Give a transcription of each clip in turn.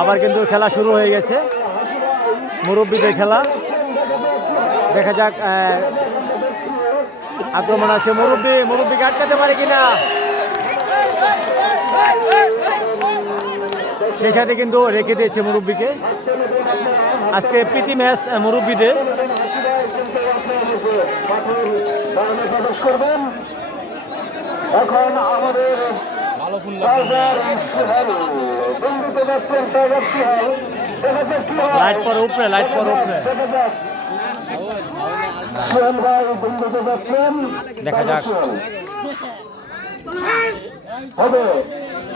আবার কিন্তু খেলা শুরু হয়ে গেছে, মুরব্বীদের খেলা। দেখা যাক, আক্রমণ আছে, মুরব্বীকে আটকাতে পারে কিনা। সেই সাথে কিন্তু রেখে দিয়েছে মুরব্বীকে। আজকে প্রীতি ম্যাচ মুরব্বীদের। এখন আমাদের লাইট পর উপরে, লাইট পর উপরে। দেখা যাক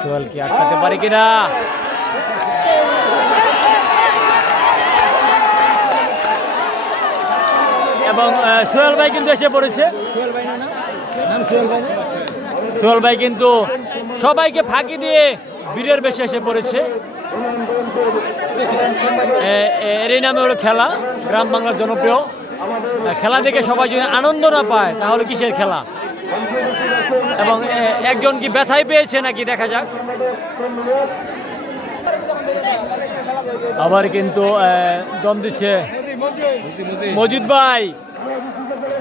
সোহেল কি আটকাতে পারে কিনা। এবং সোহেল ভাই কিন্তু এসে পড়েছে। সোহেল ভাই কিন্তু সবাইকে ফাঁকি দিয়ে বীরের বেশে এসে পড়েছে। এরই নামে হলো খেলা, গ্রাম বাংলার জনপ্রিয় খেলা। দেখে সবাই যদি আনন্দ না পায় তাহলে কিসের খেলা। এবং একজন কি ব্যথাই পেয়েছে নাকি, দেখা যাক। আবার কিন্তু দম দিচ্ছে মজিদ ভাই।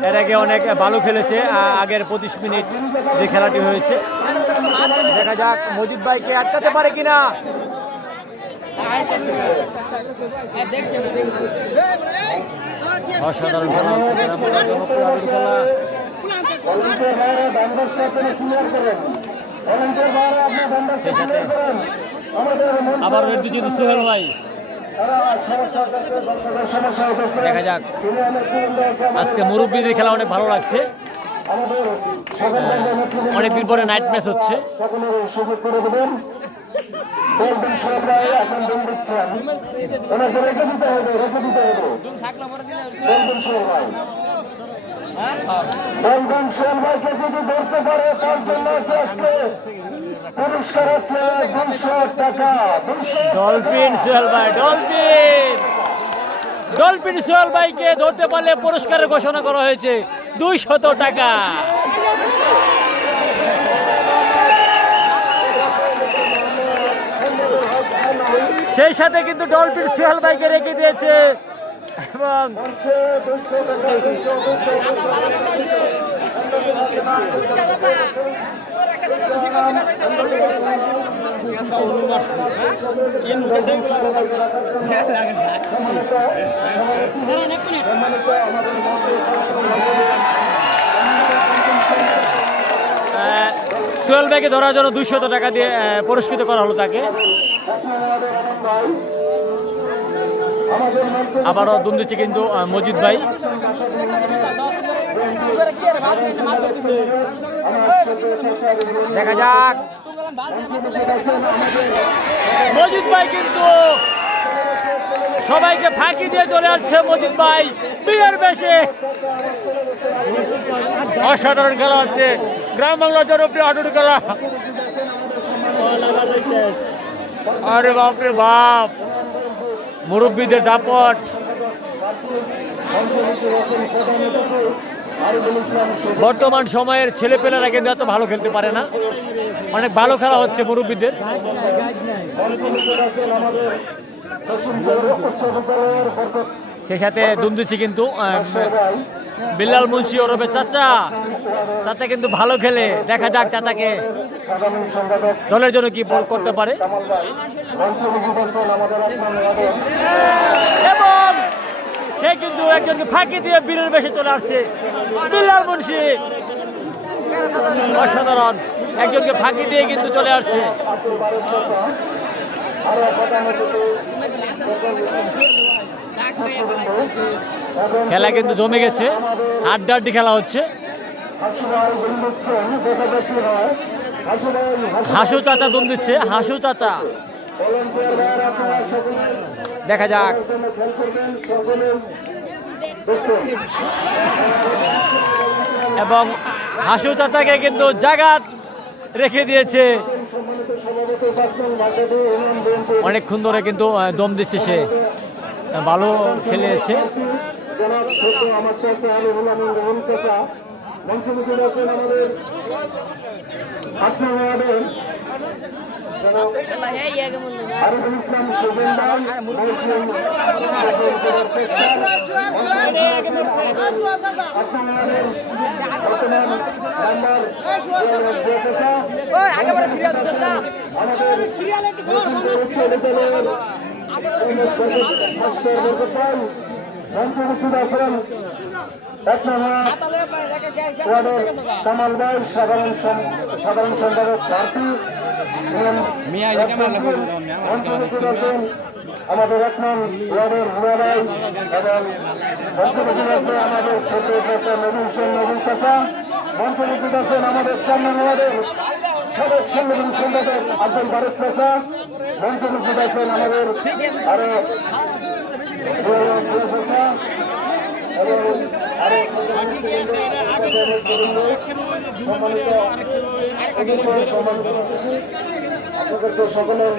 এর আগে অনেক ভালো খেলেছে, আগের 25 মিনিট যে খেলাটি হয়েছে। দেখা যাক মজিদ ভাইকে আটকাতে পারে কিনা। অসাধারণ খেলা হচ্ছে, খেলা। আবার কিন্তু সোহেল ভাই। দেখা যাক, আজকে মুরব্বীদের খেলা অনেক ভালো লাগছে। অনেকদিন পরে নাইট ম্যাচ হচ্ছে। ডলফিন সোহেল ভাই, ডলফিন সোহেল ভাইকে ধরতে পারলে পুরস্কারের ঘোষণা করা হয়েছে 200 টাকা। সেই সাথে কিন্তু ডলফিন সোহেল ভাইকে রেখে দিয়েছে। এবং সোহেল ভাইকে ধরার জন্য 200 টাকা দিয়ে পুরস্কৃত করা হলো তাকে। আবারও দুম দিচ্ছে কিন্তু মজিদ ভাই। দেখা যাক, মজিদ ভাই কিন্তু সবাইকে ফাঁকি দিয়ে চলে আসছে। মজিদ ভাই বীরের বেশে। অসাধারণ খেলা হচ্ছে, গ্রাম বাংলার জনপ্রিয় হাডুডু খেলা। আরে বাপরে বাপ, মুরব্বীদের দাপট। বর্তমান সময়ের ছেলেপেলেরা কিন্তু এত ভালো খেলতে পারে না। অনেক ভালো খেলা হচ্ছে মুরব্বীদের। সেই সাথে দুম দিচ্ছে কিন্তু বিল্লাল মুন্সি ওরফে চাচা কিন্তু ভালো খেলে। দেখা যাক চাচাকে দলের জন্য কি করতে পারে। এবং সে কিন্তু একজনকে ফাঁকি দিয়ে বীরের বেশে চলে আসছে। বিল্লাল মুন্সি অসাধারণ, একজনকে ফাঁকি দিয়ে কিন্তু চলে আসছে। খেলা কিন্তু জমে গেছে, হাড্ডাহাড্ডি খেলা হচ্ছে। হাসু চাচা দম দিচ্ছে, হাসু চাচা। দেখা যাক, এবং হাসু চাচাকে কিন্তু জায়গা রেখে দিয়েছে। অনেকক্ষণ ধরে কিন্তু দম দিচ্ছে, সে ভালো খেলেছে। আরিফুল ইসলাম সুজন ভাই কামাল ভাই সাধারণ সম্পাদক প্রার্থী আমাদের এখন ওয়ার্ডের ভুয়ারাই এবং মন্ত্রী আছে আমাদের ছোট ছোট নবীন সেন নবীন চাষা মন্ত্রী আছেন আমাদের সামনে ওয়ার্ডের সদস্য নবীন সম্পাদক আব্দুল বারেক চাষা মন্ত্রী আছেন আমাদের আরো চাষা এবং সকলের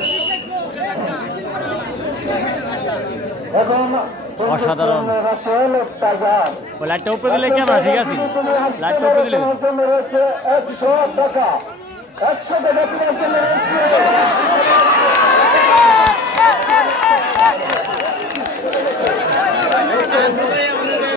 অসাধারণ লাইটটা উপরে দিলে কেমন ঠিক আছে লাইটটা উপরে দিলে রয়েছে 100 টাকা 100 টাকা